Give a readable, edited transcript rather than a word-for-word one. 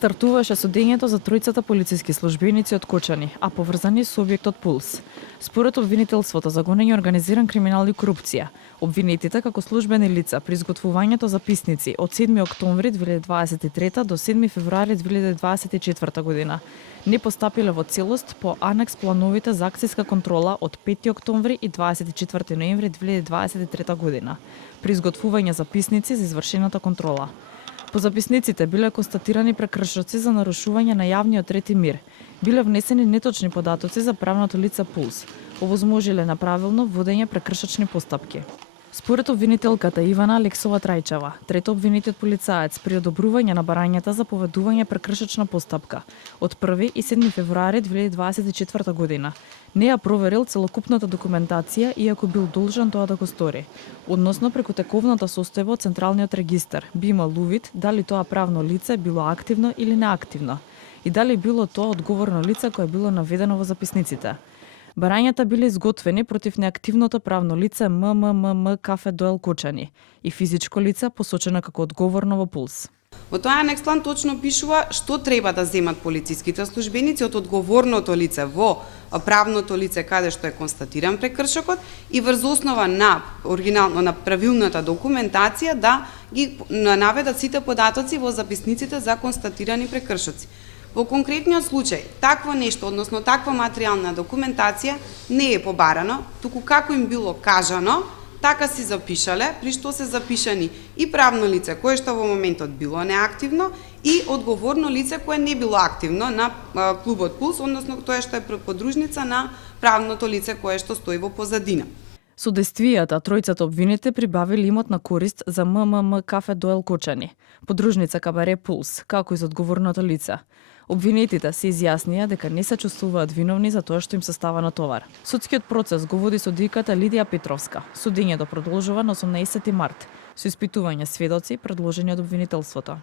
Стартуваше судењето за тројцата полициски службеници од Кочани, а поврзани со објектот Пулс. Според обвинителството за гонење организиран криминал и корупција, обвинетите како службени лица при изготвувањето записници од 7 октомври 2023 до 7 февруари 2024 година не постапиле во целост по анекс плановите за акциска контрола од 5 октомври и 24 ноември 2023 година при изготвување записници за извршената контрола. По записниците биле констатирани прекршоци за нарушување на јавниот ред и мир. Биле внесени неточни податоци за правното лице Пулс, овозможиле неправилно водење прекршочни постапки. Според обвинителката Ивана Алексова Трајчева, трето обвинетиот полицаец при одобрување на барањата за поведување прекршочна постапка од 1 и 7 февруари 2024 година не ја проверил целокупната документација иако бил должен тоа да го стори, односно преку тековната состојба од Централниот регистар би имал увид дали тоа правно лице било активно или неактивно и дали било тоа одговорно лице кое било наведено во записниците. Барањата биле изготвени против неактивното правно лице МММ Кафе Доел Кочани и физичко лице посочено како одговорно во Пулс. Во тој анекс план точно пишува што треба да земат полициските службеници од одговорното лице во правното лице каде што е констатиран прекршокот и врз основа на оригинално правилната документација да ги наведат сите податоци во записниците за констатирани прекршоци. Во конкретниот случај, такво нешто, односно таква материјална документација не е побарано, туку како им било кажано, така си запишале, при што се запишани и правно лице кое што во моментот било неактивно и одговорно лице кое не било активно на клубот Пулс, односно тоа што е подружница на правното лице кое што стои во позадина. Со действијата, тројцата обвинети прибавили имот на корист за МММ Кафе Доел Кочани, подружница Кабаре Пулс, како и за одговорното лице. Обвинетите се изјаснија дека не се чувствуваат виновни за тоа што им се става на товар. Судскиот процес го води судиката Лидија Петровска. Судењето продолжува на 18 март со испитување сведоци предложени од обвинителството.